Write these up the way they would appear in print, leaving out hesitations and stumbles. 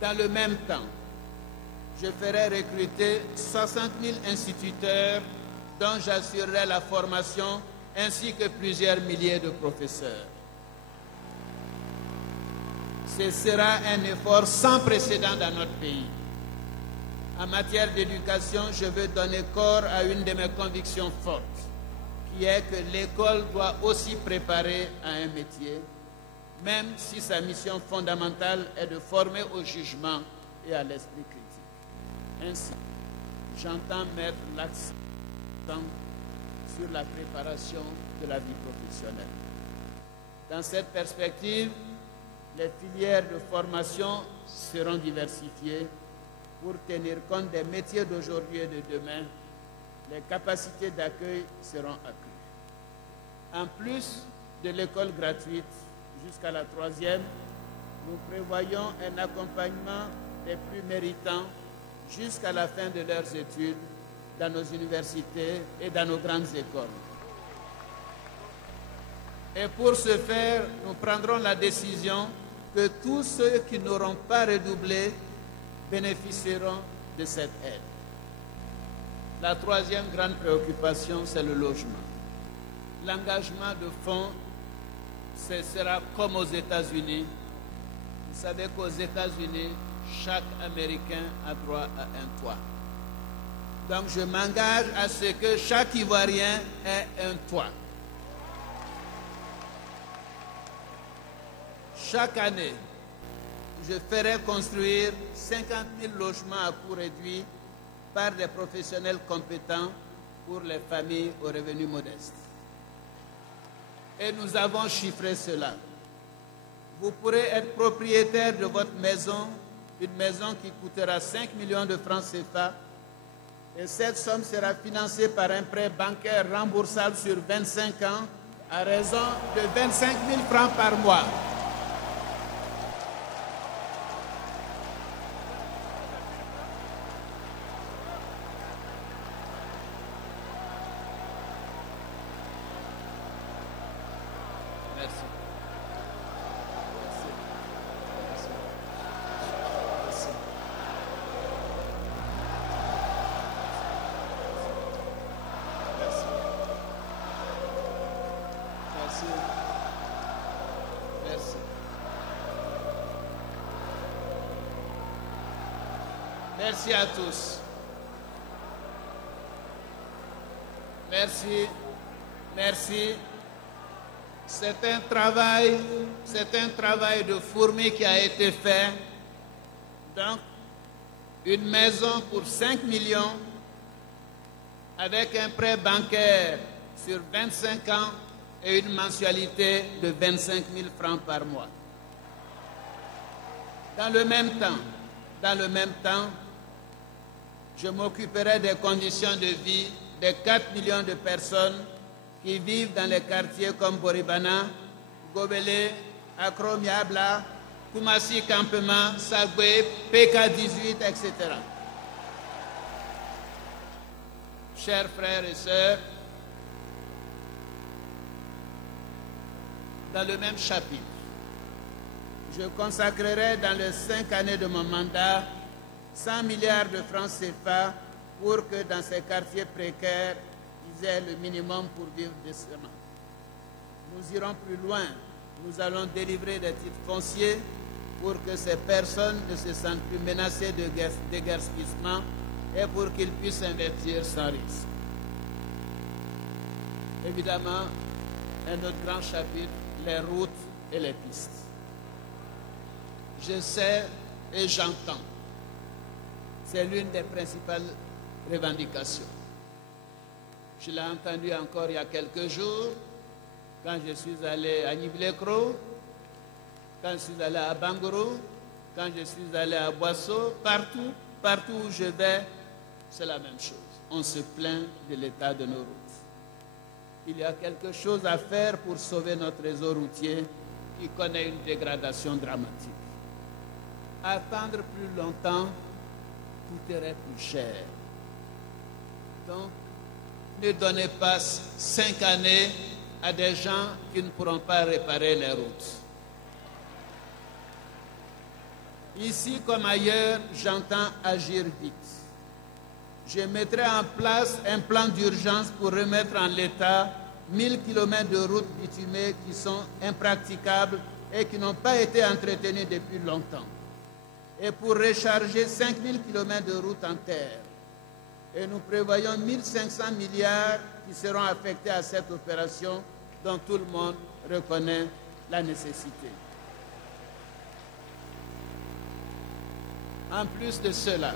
Dans le même temps, je ferai recruter 60 000 instituteurs dont j'assurerai la formation ainsi que plusieurs milliers de professeurs. Ce sera un effort sans précédent dans notre pays. En matière d'éducation, je veux donner corps à une de mes convictions fortes, qui est que l'école doit aussi préparer à un métier, même si sa mission fondamentale est de former au jugement et à l'esprit critique. Ainsi, j'entends mettre l'accent sur la préparation de la vie professionnelle. Dans cette perspective, les filières de formation seront diversifiées pour tenir compte des métiers d'aujourd'hui et de demain. Les capacités d'accueil seront accrues. En plus de l'école gratuite jusqu'à la 3e, nous prévoyons un accompagnement des plus méritants jusqu'à la fin de leurs études dans nos universités et dans nos grandes écoles. Et pour ce faire, nous prendrons la décision que tous ceux qui n'auront pas redoublé bénéficieront de cette aide. La 3e grande préoccupation, c'est le logement. L'engagement de fonds, ce sera comme aux États-Unis. Vous savez qu'aux États-Unis, chaque Américain a droit à un toit. Donc je m'engage à ce que chaque Ivoirien ait un toit. Chaque année, je ferai construire 50 000 logements à coût réduit par des professionnels compétents pour les familles aux revenus modestes. Et nous avons chiffré cela. Vous pourrez être propriétaire de votre maison, une maison qui coûtera 5 millions de francs CFA, et cette somme sera financée par un prêt bancaire remboursable sur 25 ans à raison de 25 000 francs par mois. Merci à tous. Merci. Merci. C'est un travail de fourmi qui a été fait. Donc, une maison pour 5 millions avec un prêt bancaire sur 25 ans et une mensualité de 25 000 francs par mois. Dans le même temps, je m'occuperai des conditions de vie des 4 millions de personnes qui vivent dans les quartiers comme Boribana, Gobelé, Accro Miabla, Koumassi Campement, Sagwe, PK18, etc. Chers frères et sœurs, dans le même chapitre, je consacrerai dans les 5 années de mon mandat 100 milliards de francs CFA pour que dans ces quartiers précaires, ils aient le minimum pour vivre décemment. Nous irons plus loin. Nous allons délivrer des titres fonciers pour que ces personnes ne se sentent plus menacées de déguerpissement et pour qu'ils puissent investir sans risque. Évidemment, un autre grand chapitre, les routes et les pistes. Je sais et j'entends. C'est l'une des principales revendications. Je l'ai entendu encore il y a quelques jours, quand je suis allé à Niblekro, quand je suis allé à Bangoro, quand je suis allé à Boisseau, partout où je vais, c'est la même chose. On se plaint de l'état de nos routes. Il y a quelque chose à faire pour sauver notre réseau routier qui connaît une dégradation dramatique. Attendre plus longtemps coûterait plus cher. Donc, ne donnez pas 5 années à des gens qui ne pourront pas réparer les routes. Ici comme ailleurs, j'entends agir vite. Je mettrai en place un plan d'urgence pour remettre en l'état 1000 km de routes bitumées qui sont impraticables et qui n'ont pas été entretenues depuis longtemps. Et pour recharger 5000 km de routes en terre. Et nous prévoyons 1500 milliards qui seront affectés à cette opération dont tout le monde reconnaît la nécessité. En plus de cela,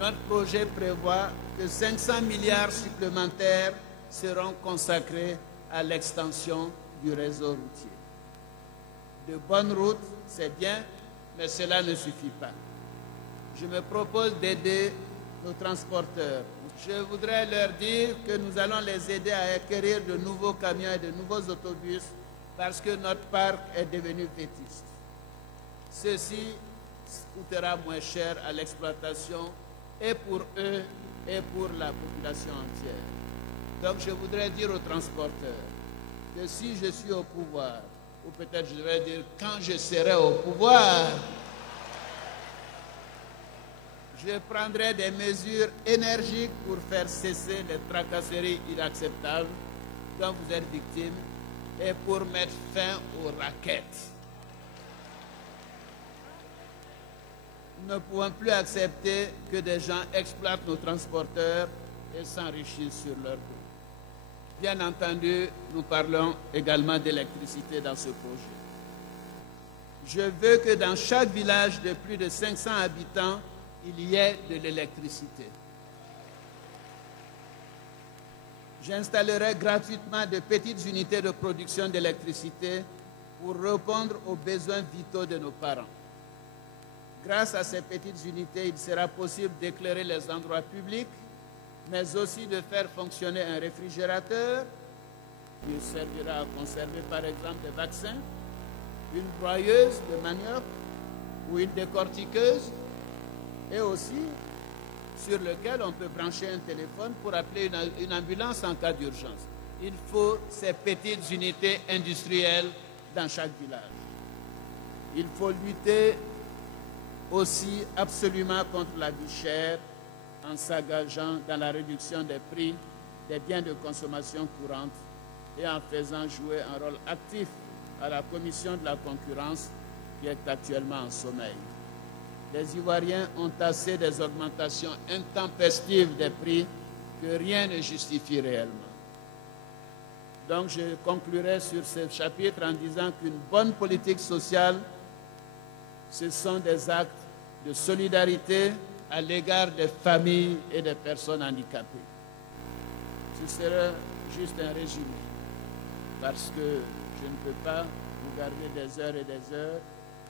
notre projet prévoit que 500 milliards supplémentaires seront consacrés à l'extension du réseau routier. De bonnes routes, c'est bien, mais cela ne suffit pas. Je me propose d'aider nos transporteurs. Je voudrais leur dire que nous allons les aider à acquérir de nouveaux camions et de nouveaux autobus parce que notre parc est devenu vétuste. Ceci coûtera moins cher à l'exploitation et pour eux et pour la population entière. Donc je voudrais dire aux transporteurs que si je suis au pouvoir, ou peut-être je devrais dire quand je serai au pouvoir, je prendrai des mesures énergiques pour faire cesser les tracasseries inacceptables dont vous êtes victimes et pour mettre fin aux raquettes. Nous ne pouvons plus accepter que des gens exploitent nos transporteurs et s'enrichissent sur leur dos. Bien entendu, nous parlons également d'électricité dans ce projet. Je veux que dans chaque village de plus de 500 habitants, il y ait de l'électricité. J'installerai gratuitement de petites unités de production d'électricité pour répondre aux besoins vitaux de nos parents. Grâce à ces petites unités, il sera possible d'éclairer les endroits publics, mais aussi de faire fonctionner un réfrigérateur qui servira à conserver par exemple des vaccins, une broyeuse de manioc ou une décortiqueuse, et aussi sur lequel on peut brancher un téléphone pour appeler une ambulance en cas d'urgence. Il faut ces petites unités industrielles dans chaque village. Il faut lutter aussi absolument contre la vie chère en s'engageant dans la réduction des prix des biens de consommation courante et en faisant jouer un rôle actif à la Commission de la concurrence qui est actuellement en sommeil. Les Ivoiriens ont assez des augmentations intempestives des prix que rien ne justifie réellement. Donc je conclurai sur ce chapitre en disant qu'une bonne politique sociale, ce sont des actes de solidarité à l'égard des familles et des personnes handicapées. Ce sera juste un résumé, parce que je ne peux pas vous garder des heures et des heures.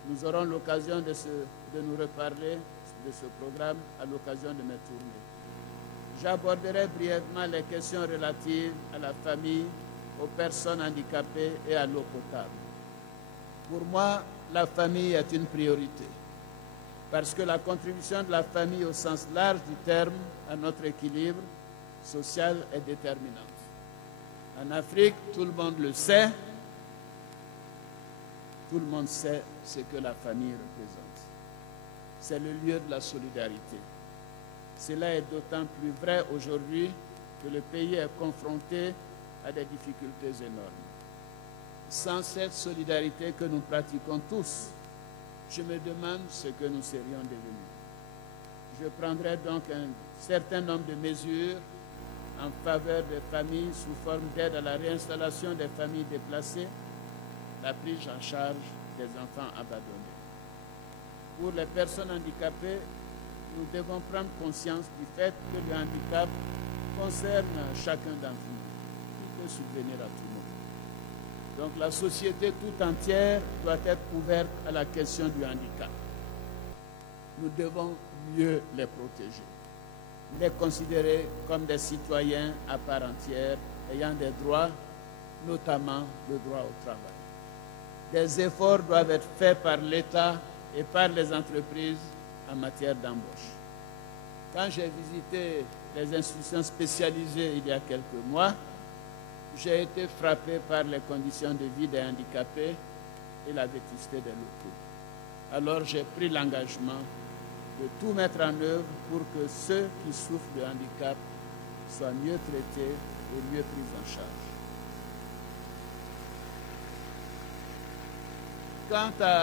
Nous aurons l'occasion de nous reparler de ce programme à l'occasion de mes tournées. J'aborderai brièvement les questions relatives à la famille, aux personnes handicapées et à l'eau potable. Pour moi, la famille est une priorité, parce que la contribution de la famille au sens large du terme à notre équilibre social est déterminante. En Afrique, tout le monde le sait, tout le monde sait ce que la famille représente. C'est le lieu de la solidarité. Cela est d'autant plus vrai aujourd'hui que le pays est confronté à des difficultés énormes. Sans cette solidarité que nous pratiquons tous, je me demande ce que nous serions devenus. Je prendrai donc un certain nombre de mesures en faveur des familles sous forme d'aide à la réinstallation des familles déplacées, la prise en charge des enfants abandonnés. Pour les personnes handicapées, nous devons prendre conscience du fait que le handicap concerne chacun d'entre nous. Il peut subvenir à tout le monde. Donc la société tout entière doit être ouverte à la question du handicap. Nous devons mieux les protéger, les considérer comme des citoyens à part entière, ayant des droits, notamment le droit au travail. Des efforts doivent être faits par l'État et par les entreprises en matière d'embauche. Quand j'ai visité les institutions spécialisées il y a quelques mois, j'ai été frappé par les conditions de vie des handicapés et la vétusté des locaux. Alors j'ai pris l'engagement de tout mettre en œuvre pour que ceux qui souffrent de handicap soient mieux traités et mieux pris en charge. Quant à